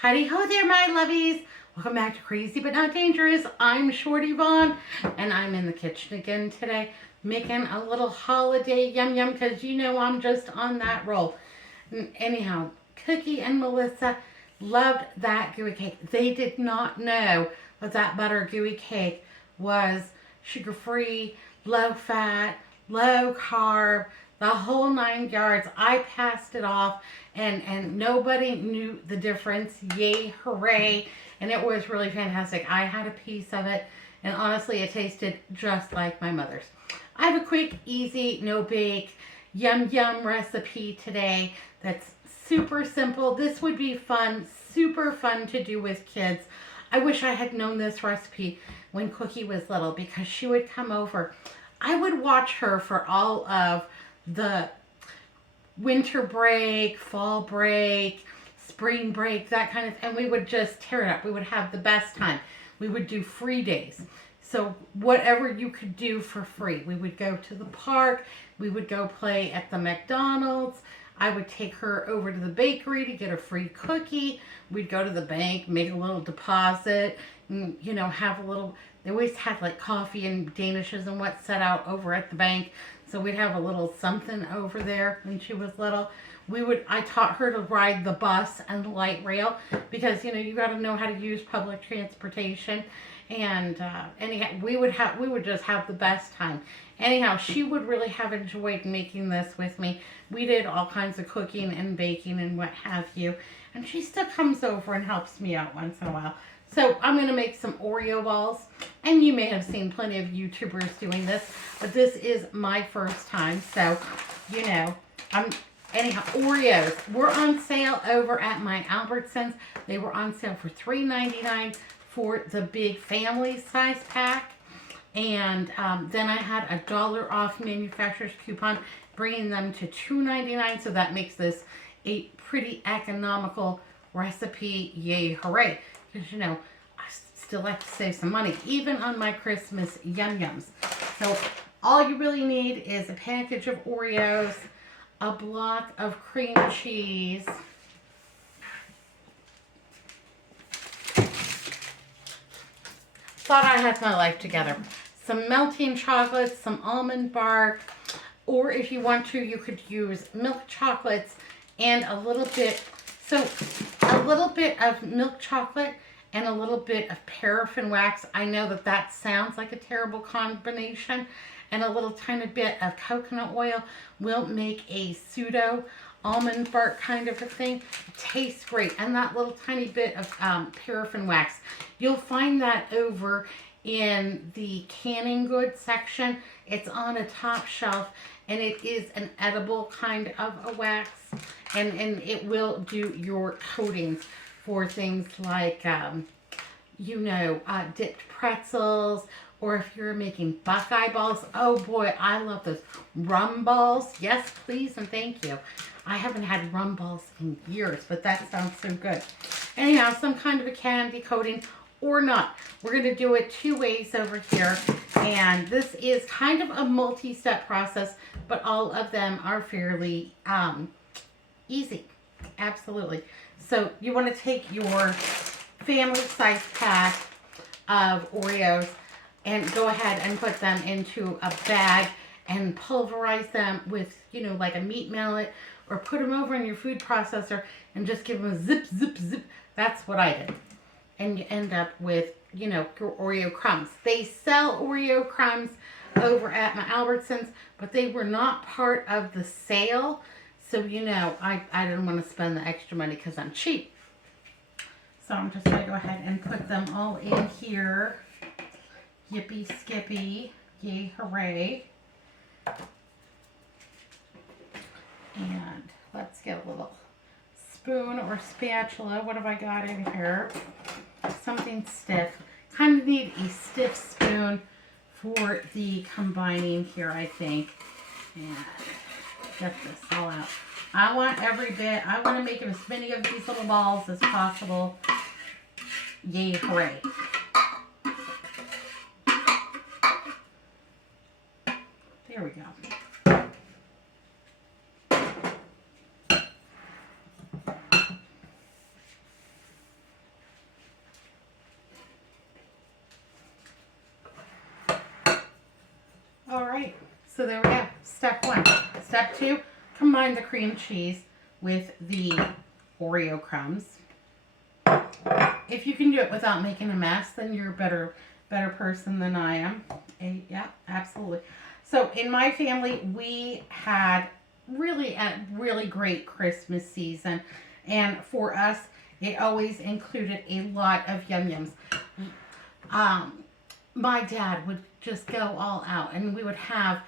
Howdy ho there, my lovies. Welcome back to Crazy But Not Dangerous. I'm Shorty Vaughn, and I'm in the kitchen again today, making a little holiday yum yum, because you know I'm just on that roll. Anyhow, Cookie and Melissa loved that gooey cake. They did not know that butter gooey cake was sugar-free, low-fat, low-carb, the whole 9 yards. I passed it off, and nobody knew the difference. Yay, hooray. And it was really fantastic. I had a piece of it, and honestly, it tasted just like my mother's. I have a quick, easy, no-bake, yum recipe today that's super simple. This would be fun, super fun to do with kids. I wish I had known this recipe when Cookie was little, because she would come over. I would watch her for all of the winter break, fall break, spring break, that kind of, and we would just tear it up. We would have the best time. We would do free days. So whatever you could do for free. We would go to the park. We would go play at the McDonald's. I would take her over to the bakery to get a free cookie. We'd go to the bank, make a little deposit, and, you know, have a little, they always had like coffee and danishes and what set out over at the bank. So we'd have a little something over there when she was little. I taught her to ride the bus and the light rail, because, you know, you got to know how to use public transportation. And anyhow, we would just have the best time. Anyhow, she would really have enjoyed making this with me. We did all kinds of cooking and baking and what have you. And she still comes over and helps me out once in a while. So I'm going to make some Oreo balls. And you may have seen plenty of YouTubers doing this, but this is my first time. So, you know, anyhow, Oreos were on sale over at my Albertsons. They were on sale for $3.99 for the big family size pack. And then I had a $1 off manufacturer's coupon, bringing them to $2.99. So that makes this a pretty economical recipe. Yay, hooray. Because, you know, I still like to save some money, even on my Christmas yum-yums. So all you really need is a package of Oreos, a block of cream cheese, thought I had my life together, some melting chocolate, some almond bark, or if you want to, you could use milk chocolates and a little bit of milk chocolate and a little bit of paraffin wax. I know that that sounds like a terrible combination, and a little tiny bit of coconut oil will make a pseudo almond bark kind of a thing. It tastes great. And that little tiny bit of paraffin wax, you'll find that over in the canning goods section. It's on a top shelf, and it is an edible kind of a wax, and it will do your coatings for things like dipped pretzels, or if you're making Buckeye balls. Oh boy, I love those. Rum balls, yes please and thank you. I haven't had rum balls in years, but that sounds so good. Anyhow, some kind of a candy coating or not. We're going to do it 2 ways over here. And this is kind of a multi-step process, but all of them are fairly easy. Absolutely. So you want to take your family size pack of Oreos and go ahead and put them into a bag and pulverize them with, you know, like a meat mallet, or put them over in your food processor and just give them a zip, zip, zip. That's what I did. And you end up with, you know, your Oreo crumbs. They sell Oreo crumbs over at my Albertsons, but they were not part of the sale. So, you know, I didn't want to spend the extra money because I'm cheap. So I'm just going to go ahead and put them all in here. Yippee skippy. Yay, hooray. And let's get a little spoon or spatula. What have I got in here? Something stiff. Kind of need a stiff spoon for the combining here, I think. And get this all out. I want every bit. I want to make as many of these little balls as possible. Yay, hooray. There we go. So there we go. Step 1. Step 2, combine the cream cheese with the Oreo crumbs. If you can do it without making a mess, then you're a better person than I am. Yeah, absolutely. So in my family, we had really a really great Christmas season. And for us, it always included a lot of Yum Yums. My dad would just go all out, and we would have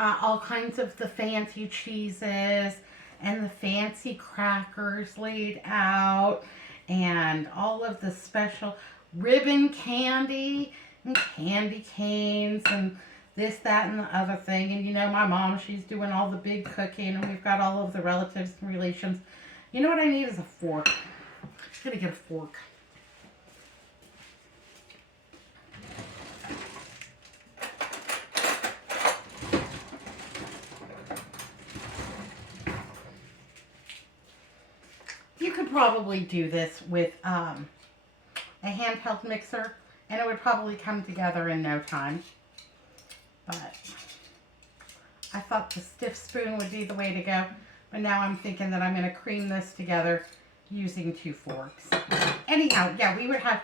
all kinds of the fancy cheeses and the fancy crackers laid out, and all of the special ribbon candy and candy canes and this, that, and the other thing. And you know, my mom, she's doing all the big cooking, and we've got all of the relatives and relations. You know what I need is a fork. I'm gonna get a fork. You could probably do this with a handheld mixer, and it would probably come together in no time. But I thought the stiff spoon would be the way to go. But now I'm thinking that I'm going to cream this together using 2 forks. Anyhow, yeah, we would have,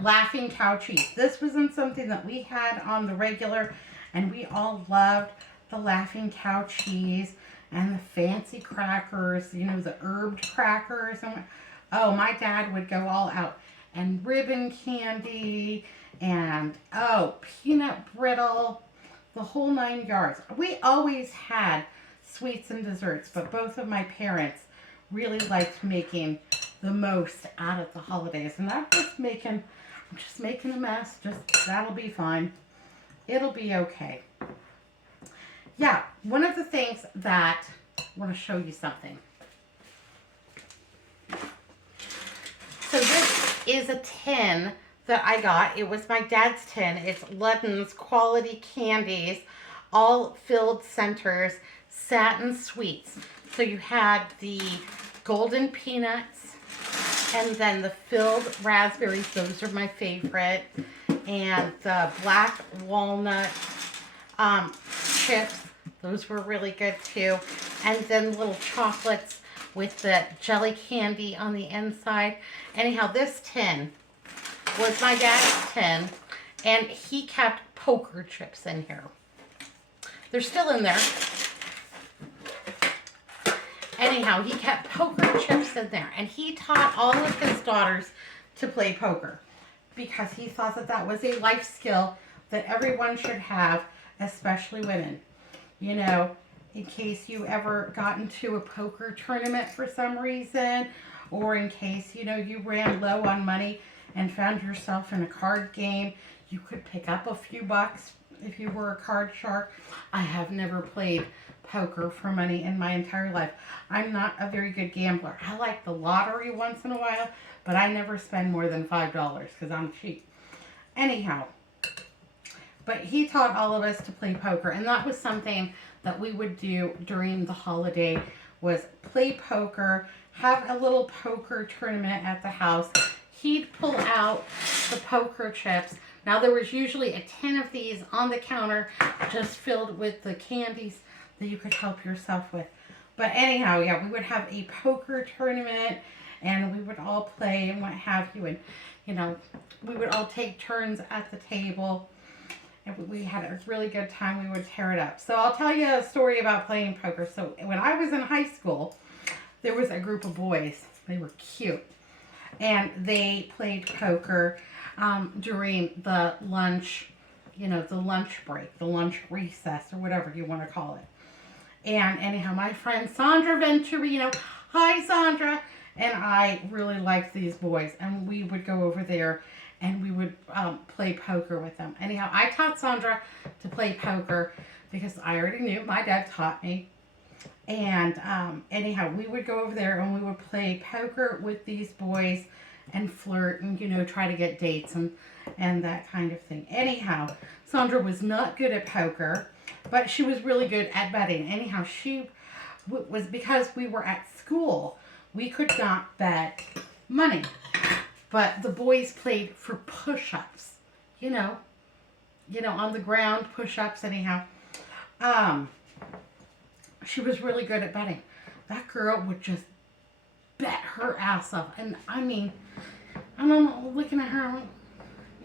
Laughing Cow cheese. This wasn't something that we had on the regular, and we all loved the Laughing Cow cheese and the fancy crackers, you know, the herbed crackers. And oh, my dad would go all out. And ribbon candy and, oh, peanut brittle, the whole 9 yards. We always had sweets and desserts, but both of my parents really liked making the most out of the holidays. And I'm just making a mess. That'll be fine. It'll be okay. Yeah, one of the things that I want to show you something. So this is a tin that I got. It was my dad's tin. It's Ludden's Quality Candies, all filled centers, satin sweets. So you had the golden peanuts and then the filled raspberries. Those are my favorite. And the black walnut chips. Those were really good too. And then little chocolates with the jelly candy on the inside. Anyhow, this tin was my dad's tin, and he kept poker chips in here. They're still in there. Anyhow, he kept poker chips in there, and he taught all of his daughters to play poker because he thought that that was a life skill that everyone should have, especially women. You know, in case you ever got into a poker tournament for some reason, or in case, you know, you ran low on money and found yourself in a card game, you could pick up a few bucks if you were a card shark. I have never played poker for money in my entire life. I'm not a very good gambler. I like the lottery once in a while, but I never spend more than $5 because I'm cheap. Anyhow, but he taught all of us to play poker, and that was something that we would do during the holiday, was play poker, have a little poker tournament at the house. He'd pull out the poker chips. Now there was usually a tin of these on the counter just filled with the candies that you could help yourself with. But anyhow, yeah, we would have a poker tournament and we would all play and what have you. And, you know, we would all take turns at the table. And we had a really good time. We would tear it up. So I'll tell you a story about playing poker. So when I was in high school, there was a group of boys. They were cute. And they played poker during the lunch, you know, the lunch break, the lunch recess, or whatever you want to call it. And anyhow, my friend Sandra Venturino, hi Sandra, and I really liked these boys. And we would go over there and we would play poker with them. Anyhow, I taught Sandra to play poker because I already knew. My dad taught me. And anyhow, we would go over there and we would play poker with these boys and flirt and, you know, try to get dates and that kind of thing. Anyhow, Sandra was not good at poker, but she was really good at betting. Anyhow, she was, because we were at school, we could not bet money. But the boys played for push-ups, you know, on the ground, push-ups anyhow. Um, she was really good at betting. That girl would just bet her ass off. And I mean, I'm looking at her, I'm like,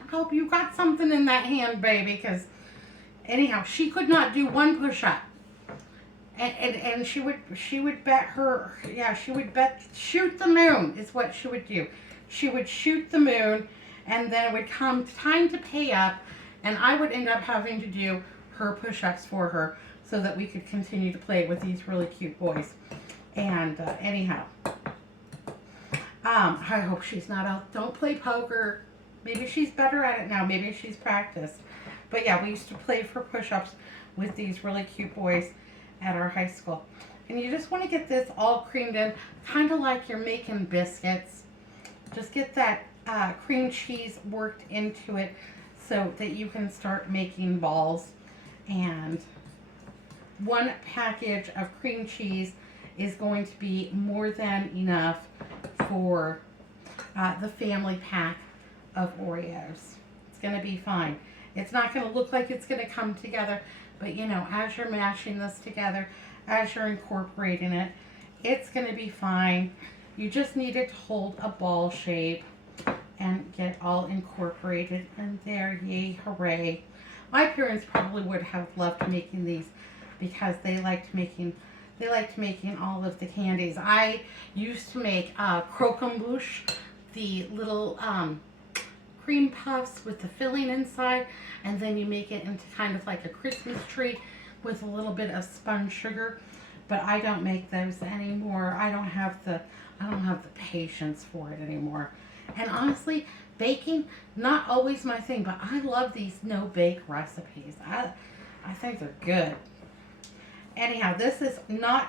I hope you got something in that hand, baby. Because anyhow, she could not do one push up. And she would bet her, yeah, she would bet, shoot the moon is what she would do. She would shoot the moon, and then it would come time to pay up, and I would end up having to do her push-ups for her so that we could continue to play with these really cute boys. And anyhow, I hope she's not out. Don't play poker. Maybe she's better at it now. Maybe she's practiced. But yeah, we used to play for push-ups with these really cute boys at our high school. And you just want to get this all creamed in, kind of like you're making biscuits. Just get that cream cheese worked into it so that you can start making balls. And one package of cream cheese is going to be more than enough for the family pack of Oreos. It's going to be fine. It's not going to look like it's going to come together, but you know, as you're mashing this together, as you're incorporating it, it's going to be fine. You just need it to hold a ball shape and get all incorporated. And there, yay, hooray. My parents probably would have loved making these because they liked making all of the candies. I used to make croquembouche, the little cream puffs with the filling inside, and then you make it into kind of like a Christmas tree with a little bit of spun sugar. But I don't make those anymore. I don't have the patience for it anymore. And honestly, baking, not always my thing, but I love these no-bake recipes. I think they're good. Anyhow, this is not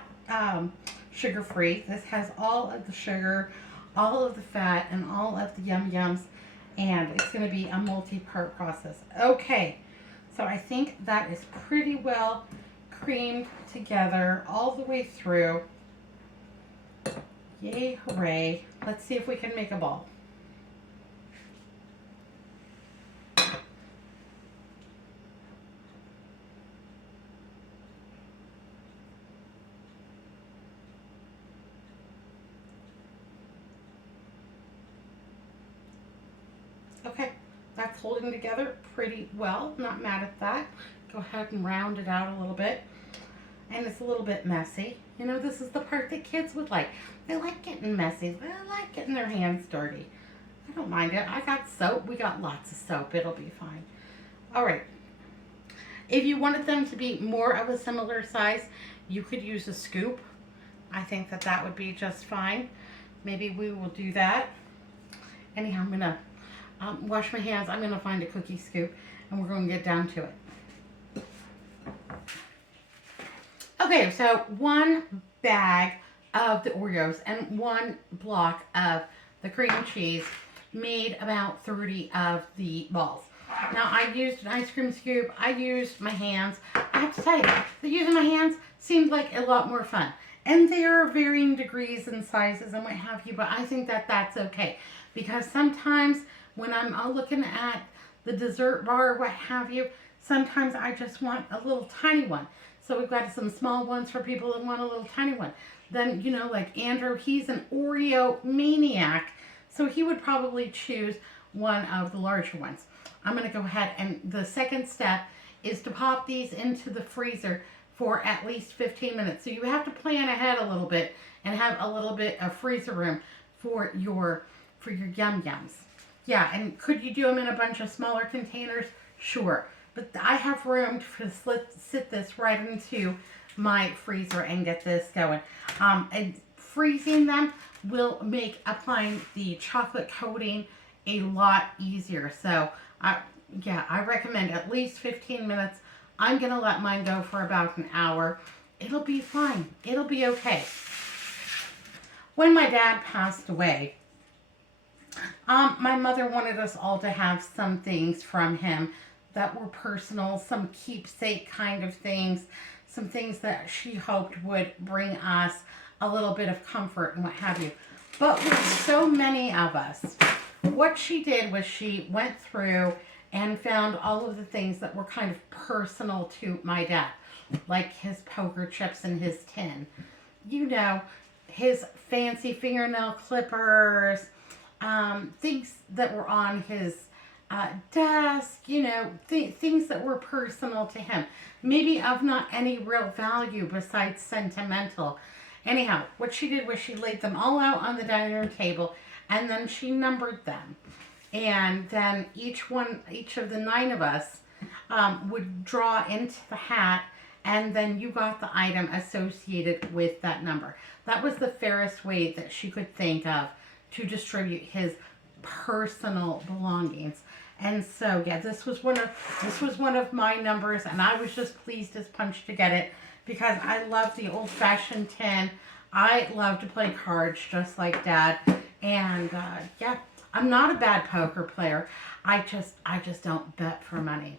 sugar-free. This has all of the sugar, all of the fat, and all of the yum-yums, and it's going to be a multi-part process. Okay, so I think that is pretty well creamed together all the way through. Yay, hooray. Let's see if we can make a ball. Okay, that's holding together pretty well. Not mad at that. Go ahead and round it out a little bit. And it's a little bit messy. You know, this is the part that kids would like. They like getting messy. They like getting their hands dirty. I don't mind it. I got soap. We got lots of soap. It'll be fine. All right. If you wanted them to be more of a similar size, you could use a scoop. I think that that would be just fine. Maybe we will do that. Anyhow, I'm going to wash my hands. I'm going to find a cookie scoop, and we're going to get down to it. Okay, so 1 bag of the Oreos and 1 block of the cream cheese made about 30 of the balls. Now, I used an ice cream scoop. I used my hands. I have to tell you, that using my hands seemed like a lot more fun. And there are varying degrees and sizes and what have you, but I think that that's okay. Because sometimes when I'm looking at the dessert bar, what have you, sometimes I just want a little tiny one. So we've got some small ones for people that want a little tiny one. Then, you know, like Andrew, he's an Oreo maniac. So he would probably choose one of the larger ones. I'm going to go ahead, and the second step is to pop these into the freezer for at least 15 minutes. So you have to plan ahead a little bit and have a little bit of freezer room for your yum-yums. Yeah, and could you do them in a bunch of smaller containers? Sure. But I have room to sit this right into my freezer and get this going. And freezing them will make applying the chocolate coating a lot easier. So, yeah, I recommend at least 15 minutes. I'm going to let mine go for about an hour. It'll be fine. It'll be okay. When my dad passed away, my mother wanted us all to have some things from him that were personal, some keepsake kind of things, some things that she hoped would bring us a little bit of comfort and what have you. But with so many of us, what she did was she went through and found all of the things that were kind of personal to my dad. like his poker chips in his tin. You know, his fancy fingernail clippers, things that were on his desk, you know, things that were personal to him. Maybe of not any real value besides sentimental. Anyhow, what she did was she laid them all out on the dining room table and then she numbered them. And then each of the 9 of us would draw into the hat, and then you got the item associated with that number. That was the fairest way that she could think of to distribute his personal belongings. And so yeah, this was one of my numbers, and I was just pleased as punch to get it because I love the old-fashioned tin. I love to play cards just like Dad, and yeah, I'm not a bad poker player. I just don't bet for money.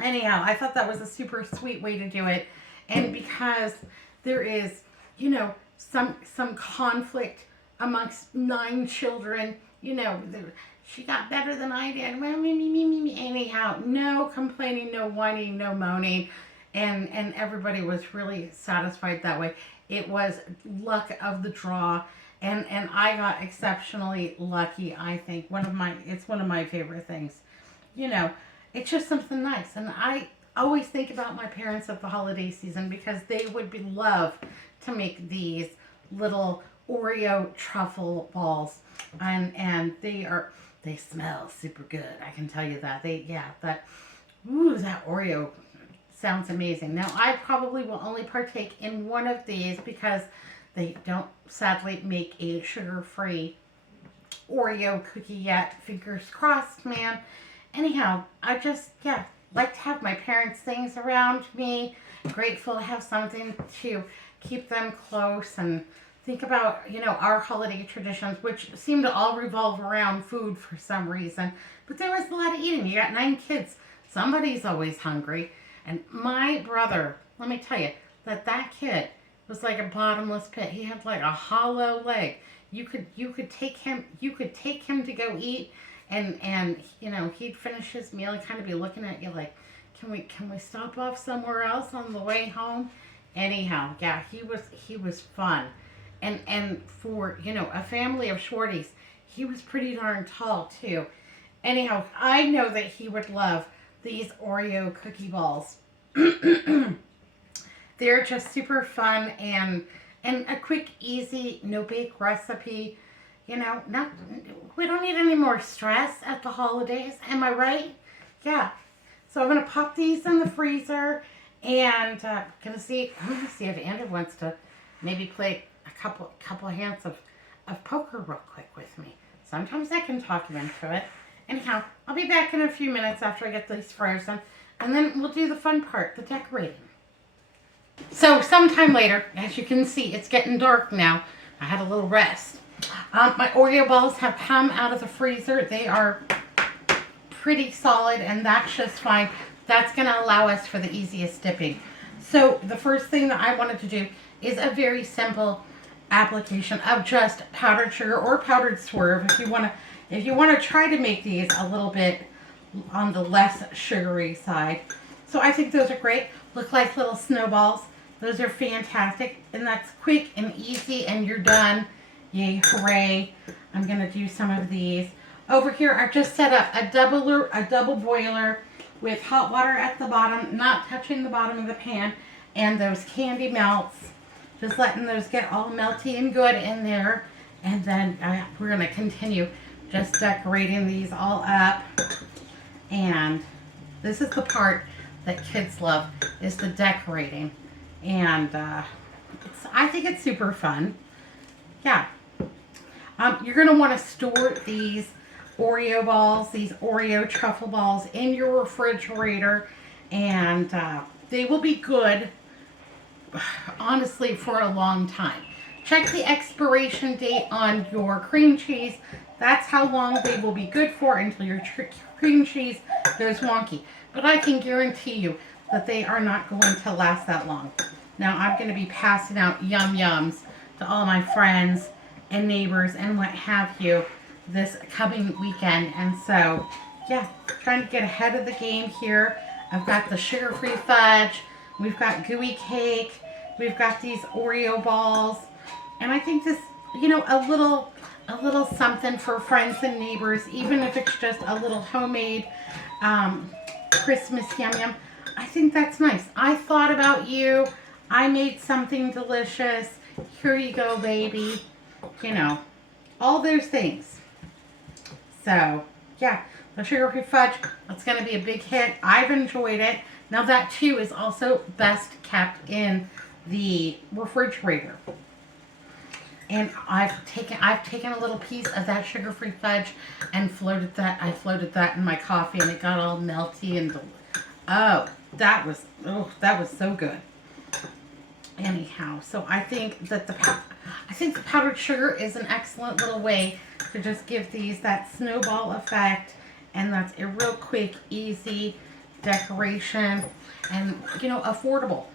Anyhow, I thought that was a super sweet way to do it, and because there is, you know, some conflict amongst 9 children, you know, she got better than I did. Well, me. Anyhow, no complaining, no whining, no moaning, and everybody was really satisfied that way. It was luck of the draw, and I got exceptionally lucky. I think it's one of my favorite things. You know, it's just something nice, and I always think about my parents at the holiday season because they would love to make these little Oreo truffle balls, and they smell super good. I can tell you that that Oreo sounds amazing. Now I probably will only partake in one of these because they don't sadly make a sugar-free Oreo cookie yet. Fingers crossed, man. Anyhow, I just like to have my parents' things around me. Grateful to have something to keep them close and think about, you know, our holiday traditions, which seem to all revolve around food for some reason. But there was a lot of eating. You got 9 kids. Somebody's always hungry. And my brother, let me tell you, that kid was like a bottomless pit. He had like a hollow leg. You could take him to go eat, and you know, he'd finish his meal and kind of be looking at you like, can we stop off somewhere else on the way home? Anyhow, yeah, he was fun. And for, you know, a family of shorties, he was pretty darn tall too. Anyhow, I know that he would love these Oreo cookie balls. They're just super fun and a quick, easy, no-bake recipe. You know, we don't need any more stress at the holidays. Am I right? Yeah. So I'm gonna pop these in the freezer, and I'm gonna see if Andrew wants to maybe play a couple hands of poker real quick with me. Sometimes I can talk him into it. Anyhow, I'll be back in a few minutes after I get these frozen, and then we'll do the fun part, the decorating. So sometime later, as you can see, it's getting dark now. I had a little rest. My Oreo balls have come out of the freezer. They are pretty solid, and that's just fine. That's going to allow us for the easiest dipping. So the first thing that I wanted to do is a very simple application of just powdered sugar or powdered swerve if you want to try to make these a little bit on the less sugary side. So I think those are great. Look like little snowballs. Those are fantastic, and that's quick and easy, and you're done. Yay, hooray. I'm going to do some of these. Over here, I've just set up a double boiler with hot water at the bottom, not touching the bottom of the pan, and those candy melts. Just letting those get all melty and good in there. And then we're going to continue just decorating these all up. And this is the part that kids love, is the decorating. And I think it's super fun. Yeah. You're going to want to store these Oreo balls, these Oreo Truffle Balls, in your refrigerator. And they will be good, honestly, for a long time. Check the expiration date on your cream cheese. That's how long they will be good for, until your cream cheese goes wonky. But I can guarantee you that they are not going to last that long. Now I'm going to be passing out Yum Yums to all my friends and neighbors and what have you this coming weekend. And so, yeah, trying to get ahead of the game here. I've got the sugar-free fudge, We've got gooey cake. We've got these Oreo balls. And I think this, a little something for friends and neighbors, even if it's just a little homemade Christmas yum yum. I think that's nice. I thought about you. I made something delicious. Here you go, baby. You know, all those things. So, yeah, the sugar-free fudge, it's going to be a big hit. I've enjoyed it. Now that, too, is also best kept in the refrigerator. And I've taken a little piece of that sugar-free fudge and floated that in my coffee, and it got all melty and that was so good. Anyhow, so I think the powdered sugar is an excellent little way to just give these that snowball effect, and that's a real quick, easy decoration, and affordable.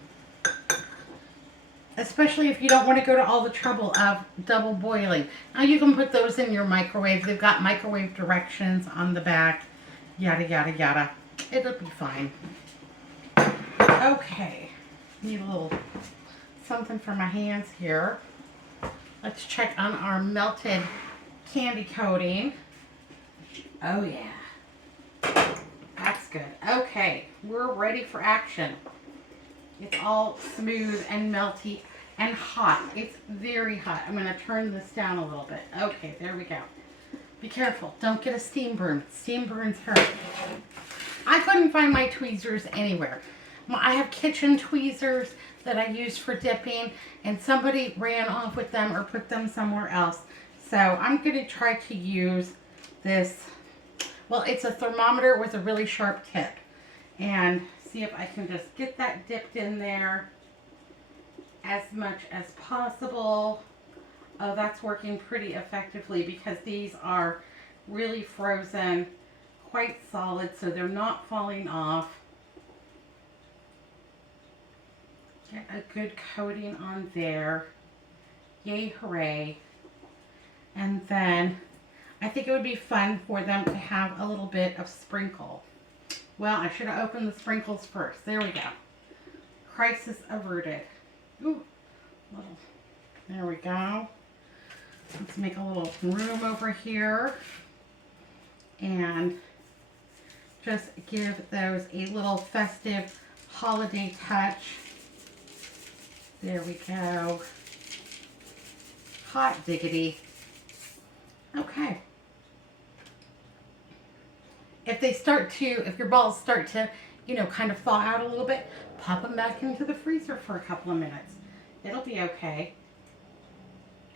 Especially if you don't want to go to all the trouble of double boiling. Now you can put those in your microwave. They've got microwave directions on the back. Yada, yada, yada. It'll be fine. Okay. Need a little something for my hands here. Let's check on our melted candy coating. Oh yeah. That's good. Okay. We're ready for action. It's all smooth and melty and hot. It's very hot. I'm going to turn this down a little bit. Okay, there we go. Be careful. Don't get a steam burn. Steam burns hurt. I couldn't find my tweezers anywhere. I have kitchen tweezers that I use for dipping, and somebody ran off with them or put them somewhere else. So I'm going to try to use this. Well, it's a thermometer with a really sharp tip. And see if I can just get that dipped in there as much as possible. Oh, that's working pretty effectively because these are really frozen, quite solid, so they're not falling off. Get a good coating on there. Yay, hooray. And then I think it would be fun for them to have a little bit of sprinkle. Well, I should have opened the sprinkles first. There we go. Crisis averted. Ooh, there we go. Let's make a little room over here and just give those a little festive holiday touch. There we go. Hot diggity. Okay. If your balls start to, kind of thaw out a little bit, pop them back into the freezer for a couple of minutes. It'll be okay.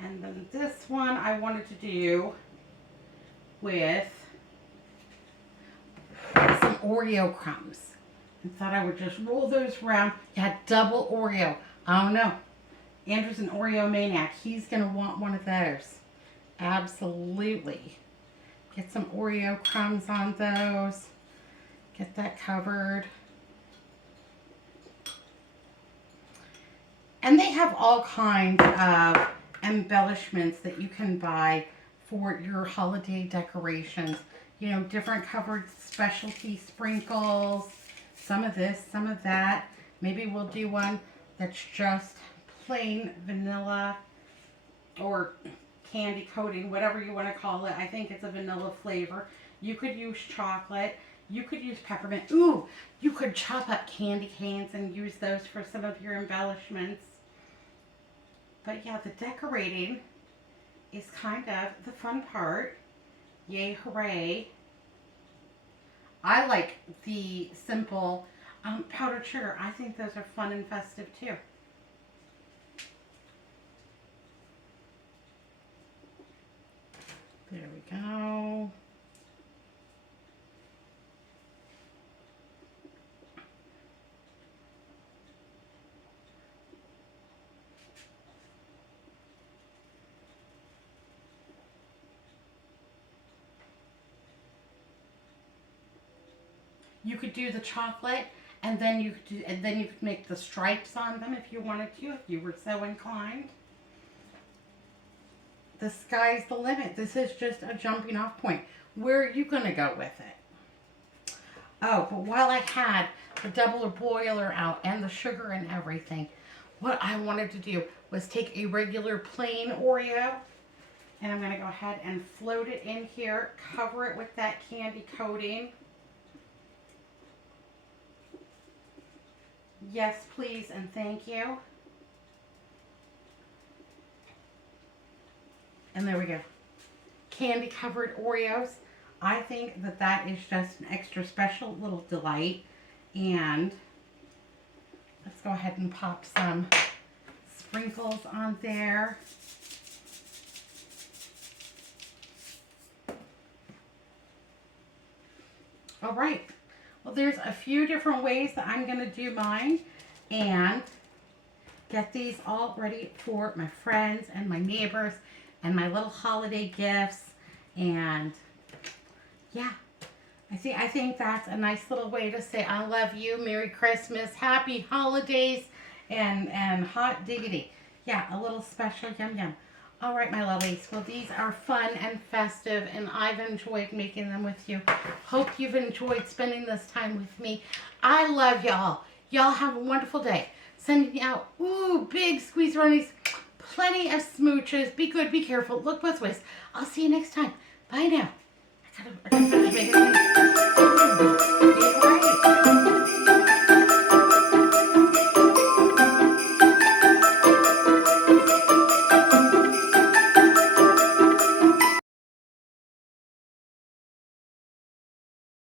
And then this one I wanted to do with some Oreo crumbs. And thought I would just roll those around. Yeah, double Oreo. I don't know. Andrew's an Oreo maniac. He's going to want one of those. Absolutely. Get some Oreo crumbs on those. Get that covered. And they have all kinds of embellishments that you can buy for your holiday decorations. Different covered specialty sprinkles. Some of this, some of that. Maybe we'll do one that's just plain vanilla or candy coating, whatever you want to call it. I think it's a vanilla flavor. You could use chocolate. You could use peppermint. Ooh, you could chop up candy canes and use those for some of your embellishments. But yeah, the decorating is kind of the fun part. Yay, hooray. I like the simple powdered sugar. I think those are fun and festive too. There we go. You could do the chocolate, and then you could make the stripes on them if you wanted to, if you were so inclined. The sky's the limit. This is just a jumping off point. Where are you going to go with it? Oh, but while I had the double boiler out and the sugar and everything, what I wanted to do was take a regular plain Oreo, and I'm going to go ahead and float it in here, cover it with that candy coating. Yes, please, and thank you. And there we go. Candy covered Oreos. I think that that is just an extra special little delight. And let's go ahead and pop some sprinkles on there. All right. Well, there's a few different ways that I'm going to do mine and get these all ready for my friends and my neighbors and my little holiday gifts. And yeah, I think that's a nice little way to say I love you, Merry Christmas, Happy Holidays, and hot diggity. Yeah, a little special yum yum. All right, my lovelies. Well, these are fun and festive, and I've enjoyed making them with you. Hope you've enjoyed spending this time with me. I love y'all. Y'all have a wonderful day. Sending out, big squeeze-ronies, plenty of smooches. Be good, be careful. Look both ways. I'll see you next time. Bye now. I gotta make it.